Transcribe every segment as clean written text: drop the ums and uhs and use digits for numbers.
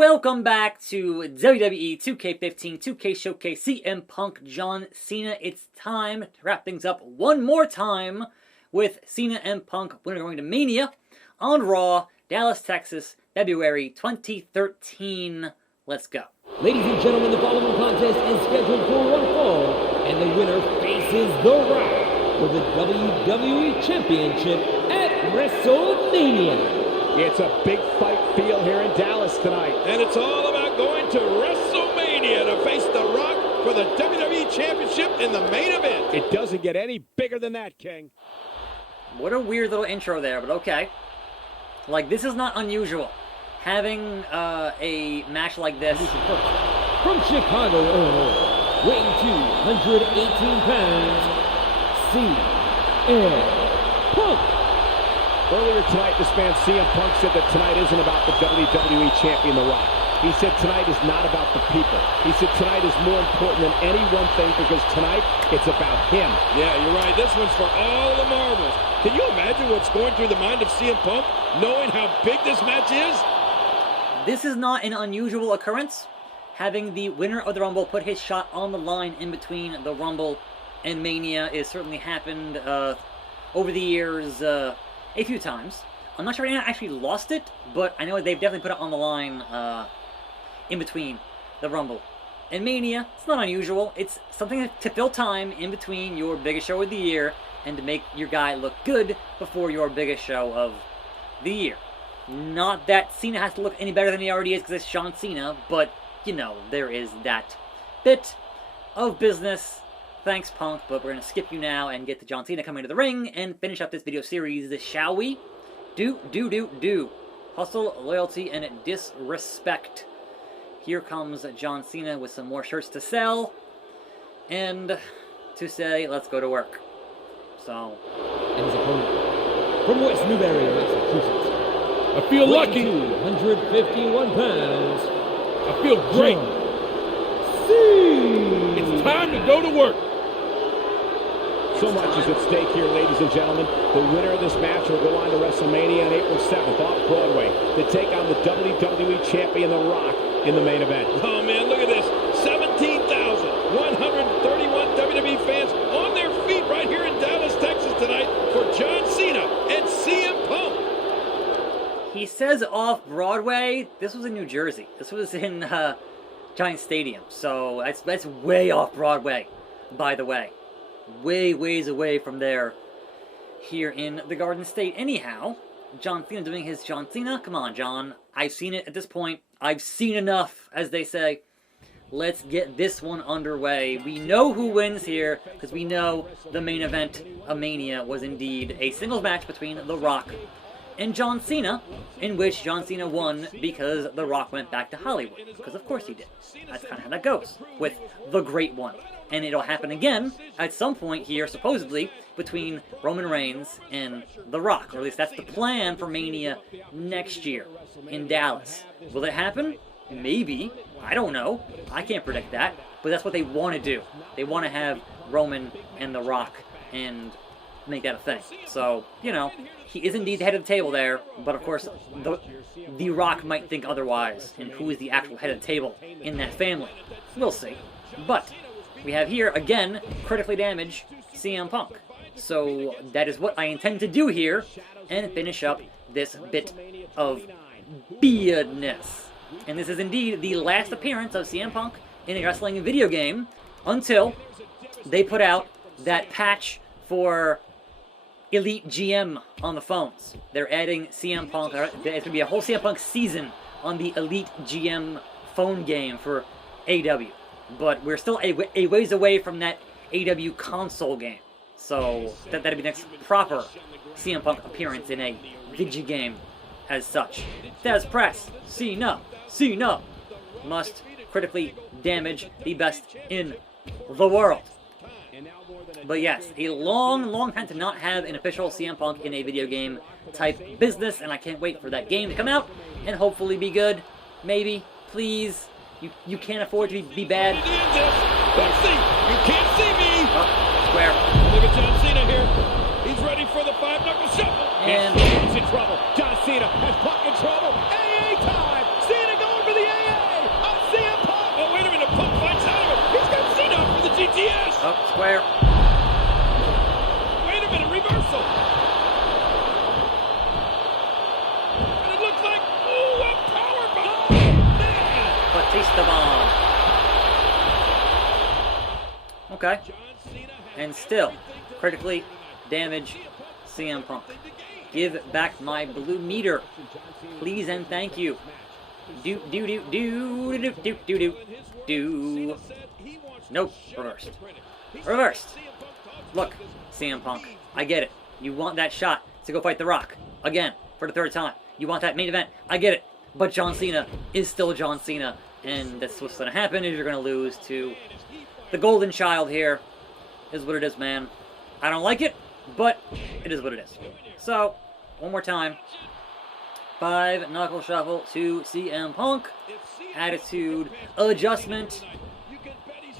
Welcome back to WWE 2K15 2K Showcase CM Punk John Cena. It's time to wrap things up one more time with Cena and Punk. We're going to Mania on Raw, Dallas, Texas, February 2013. Let's go. Ladies and gentlemen, the following contest is scheduled for one fall, and the winner faces The Rock for the WWE Championship at WrestleMania. It's a big fight feel here in Dallas tonight. And it's all about going to WrestleMania to face The Rock for the WWE Championship in the main event. It doesn't get any bigger than that, King. What a weird little intro there, but okay. Like, this is not unusual. Having a match like this. From Chicago, Illinois, weighing 218 pounds, CM Punk. Earlier tonight, this man CM Punk said that tonight isn't about the WWE Champion, The Rock. He said tonight is not about the people. He said tonight is more important than any one thing because tonight, it's about him. Yeah, you're right. This one's for all the marbles. Can you imagine what's going through the mind of CM Punk, knowing how big this match is? This is not an unusual occurrence. Having the winner of the Rumble put his shot on the line in between the Rumble and Mania is certainly happened over the years a few times. I'm not sure anyone actually lost it, but I know they've definitely put it on the line in between the Rumble and Mania. It's not unusual. It's something to fill time in between your biggest show of the year and to make your guy look good before your biggest show of the year. Not that Cena has to look any better than he already is because it's John Cena, but, you know, there is that bit of business. Thanks, Punk, but we're going to skip you now and get to John Cena coming to the ring and finish up this video series, shall we? Do. Hustle, loyalty, and disrespect. Here comes John Cena with some more shirts to sell and to say, let's go to work. So. And his opponent from West Newbury, Massachusetts. I feel lucky. 251 pounds. I feel great. It's time to go to work. So much is at stake here, ladies and gentlemen. The winner of this match will go on to WrestleMania on April 7th off Broadway to take on the WWE Champion, The Rock, in the main event. Oh, man, look at this. 17,131 WWE fans on their feet right here in Dallas, Texas tonight for John Cena and CM Punk. He says off Broadway. This was in New Jersey. This was in Giant Stadium. So that's way off Broadway, by the way. Way ways away from there here in the Garden State. Anyhow, John Cena doing his John Cena. Come on, John. I've seen it at this point. I've seen enough, as they say. Let's get this one underway. We know who wins here because we know the main event of Mania was indeed a singles match between The Rock and John Cena, in which John Cena won because The Rock went back to Hollywood. Because of course he did. That's kind of how that goes with the Great One. And it'll happen again at some point here, supposedly, between Roman Reigns and The Rock. Or at least that's the plan for Mania next year in Dallas. Will it happen? Maybe. I don't know. I can't predict that. But that's what they want to do. They want to have Roman and The Rock and make that a thing. So, you know, he is indeed the head of the table there. But of course, the Rock might think otherwise. And who is the actual head of the table in that family? We'll see. But we have here, again, critically damaged CM Punk. So that is what I intend to do here and finish up this bit of beardness. And this is indeed the last appearance of CM Punk in a wrestling video game until they put out that patch for Elite GM on the phones. They're adding CM Punk. There's going to be a whole CM Punk season on the Elite GM phone game for AW. But we're still a ways away from that AW console game. So that'd be the next proper CM Punk appearance in a video game as such. Des Press, Cena must critically damage the best in the world. But yes, a long time to not have an official CM Punk in a video game type business, and I can't wait for that game to come out and hopefully be good. Maybe, please. You can't afford to be bad. Let's see. You can't see me. Square. Look at John Cena here. He's ready for the five-knuckle shuffle. And he's in trouble. John Cena has Punk in trouble. AA time. Cena going for the square. Wait a minute, reversal. And it looks like, ooh, a power bomb. Man. Batista bomb. Okay. And still, critically damage CM Punk. Give back my blue meter, please and thank you. Do. Nope, reversed. Reversed. Look, CM Punk, I get it. You want that shot to go fight The Rock again for the third time. You want that main event. I get it. But John Cena is still John Cena, and that's what's going to happen. Is you're going to lose to the golden child here. Is what it is, man. I don't like it, but it is what it is. So, one more time. 5 knuckle shuffle to CM Punk. Attitude adjustment.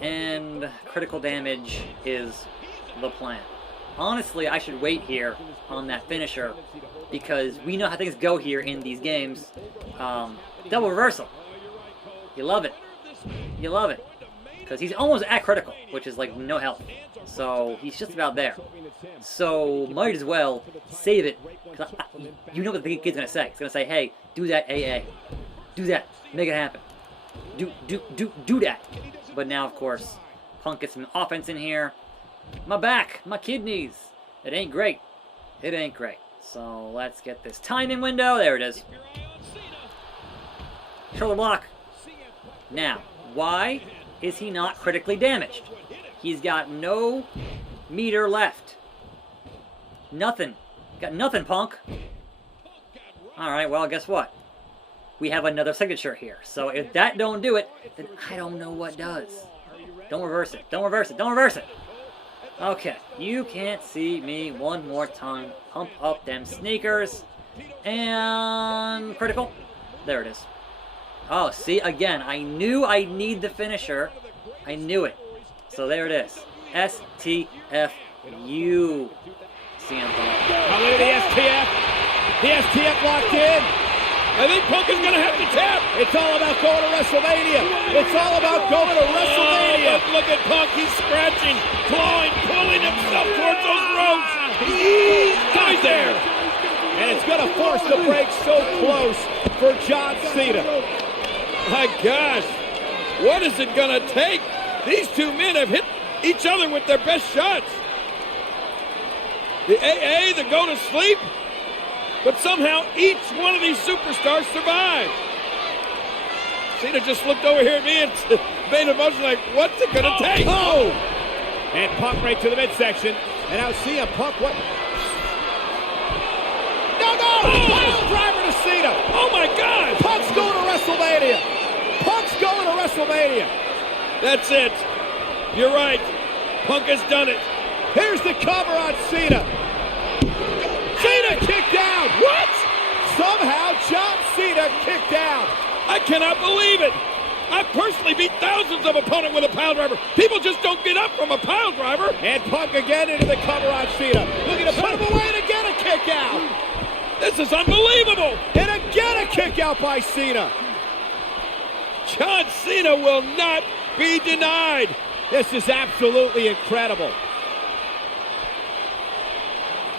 And critical damage is the plan. Honestly, I should wait here on that finisher because we know how things go here in these games. Double reversal. You love it. You love it. Because he's almost at critical, which is like no health. So he's just about there. So might as well save it. You know what the kid's going to say. It's going to say, hey, do that AA. Do that. Make it happen. Do that. But now, of course, Punk gets some offense in here. My back. My kidneys. It ain't great. It ain't great. So let's get this timing window. There it is. Shoulder block. Now, why is he not critically damaged? He's got no meter left. Nothing. Got nothing, Punk. Alright, well, guess what? We have another signature here. So if that don't do it, then I don't know what does. Don't reverse it. Don't reverse it. Don't reverse it. Okay. You can't see me one more time. Pump up them sneakers. And critical. There it is. Oh, see, again, I knew I need the finisher. I knew it. So there it is. STFU. CM Punk. Now look at the STF. The STF locked in. I think Punk is going to have to tap. It's all about going to WrestleMania. It's all about going to WrestleMania. But look at Punk. He's scratching, clawing, pulling himself towards those ropes. He's right there. And it's going to force the break so close for John Cena. My gosh. What is it going to take? These two men have hit each other with their best shots. The AA, the go to sleep. But somehow each one of these superstars survived. Cena just looked over here at me and made a motion like, what's it going to take? Oh! And Punk right to the midsection. And now CM Punk, what? No! Pile driver to Cena. Oh my God! Punk's going to WrestleMania. Punk's going to WrestleMania. That's it. You're right. Punk has done it. Here's the cover on Cena. Cena kicked out. What? Somehow John Cena kicked out. I cannot believe it. I personally beat thousands of opponents with a pile driver. People just don't get up from a pile driver. And Punk again into the cover on Cena. Looking to put him away and again a kick out. This is unbelievable. And again a kick out by Cena. John Cena will not be denied. This is absolutely incredible.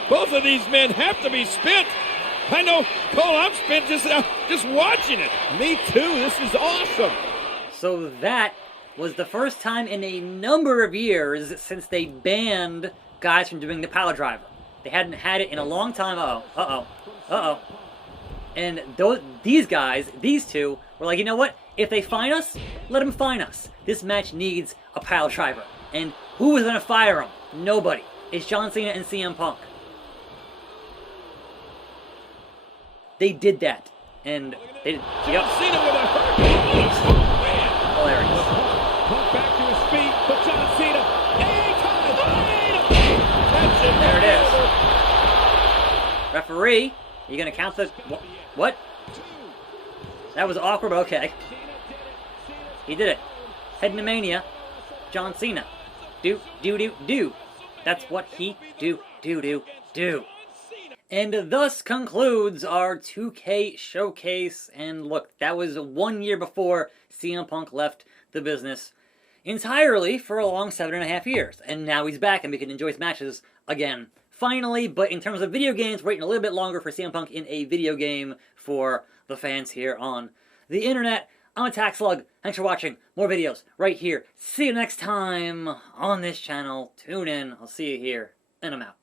Both of these men have to be spent. I know, Cole, I'm spent just watching it. Me too. This is awesome. So that was the first time in a number of years since they banned guys from doing the power driver. They hadn't had it in a long time. Uh-oh. And these guys, these two, were like, you know what? If they fine us, let them fine us. This match needs a pile driver. And who is going to fire them? Nobody. It's John Cena and CM Punk. They did that. And they did. Yep. Cena with a hurt. Hilarious. Punk back to his feet, but John Cena. That's it. There it is. Referee, you going to count the... What? That was awkward, but okay. He did it. Heading to Mania. John Cena. Do. That's what he do. And thus concludes our 2K showcase. And look, that was 1 year before CM Punk left the business. entirely for a long 7.5 years. And now he's back and we can enjoy his matches again, finally. But in terms of video games, waiting a little bit longer for CM Punk in a video game for the fans here on the internet. I'm attackslug. Thanks for watching. More videos right here. See you next time on this channel. Tune in. I'll see you here, and I'm out.